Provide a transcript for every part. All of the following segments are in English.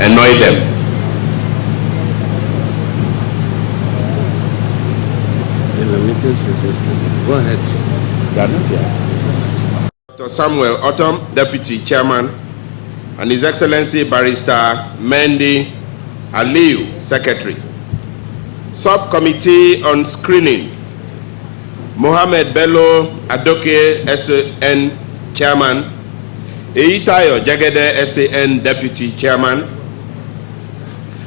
annoy them. Go ahead. Dr. Samuel Otom, Deputy Chairman, and His Excellency Barrister Mendy Aliu, Secretary. Subcommittee on Screening, Mohammed Bello Adoke, SAN Chairman, Eitayo Jagede, SAN Deputy Chairman,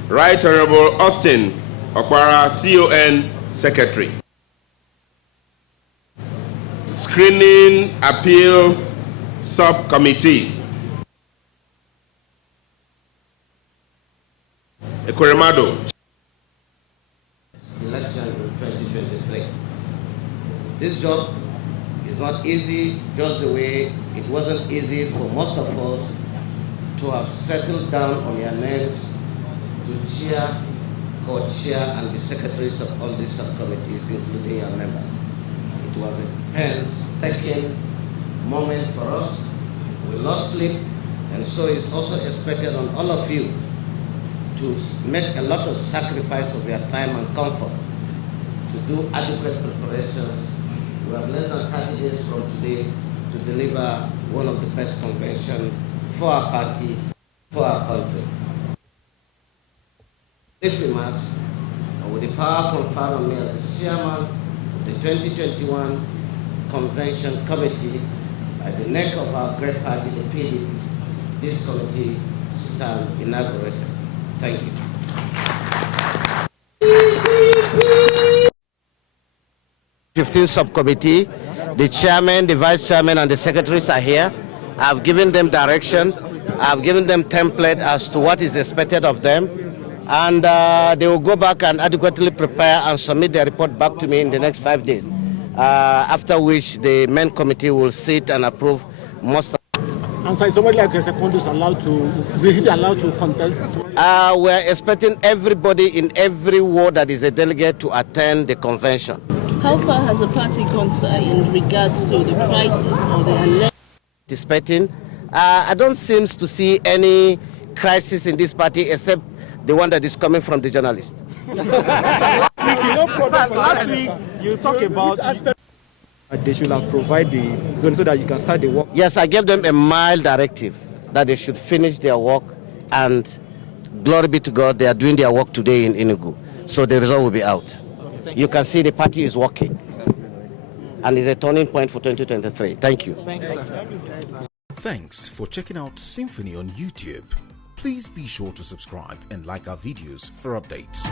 Right Honorable Austin Okwara, CON Secretary. Screening Appeal Subcommittee, Ekuremado. Election in 2023. This job is not easy, just the way it wasn't easy for most of us to have settled down on your names to chair, co-chair, and be secretaries of all these subcommittees, including your members. It was a painstaking moment for us. We lost sleep, and so it's also expected on all of you to make a lot of sacrifice of your time and comfort to do adequate preparations. We have less than 30 days from today to deliver one of the best conventions for our party, for our country. Brief remarks, with the power conferred on me as the chairman of the 2021 Convention Committee, at the neck of our great party, the PDP, this committee stands inaugurated. Thank you. 15 subcommittee, the chairman, the vice chairman, and the secretaries are here. I've given them direction. I've given them template as to what is expected of them. And they will go back and adequately prepare and submit their report back to me in the next 5 days. After which the main committee will sit and approve most of. And so somebody like a second is allowed to, will he be allowed to contest? We're expecting everybody in every ward that is a delegate to attend the convention. How far has the party gone in regards to the crisis or the election? Participating, I don't seem to see any crisis in this party except the one that is coming from the journalist. Last week, you talked about they should have provided the zone so that you can start the work. Yes, I gave them a mild directive that they should finish their work, and glory be to God, they are doing their work today in Enugu. So the result will be out. You can see the party is working, and it's a turning point for 2023. Thank you. Thanks for checking out Symphony on YouTube. Please be sure to subscribe and like our videos for updates.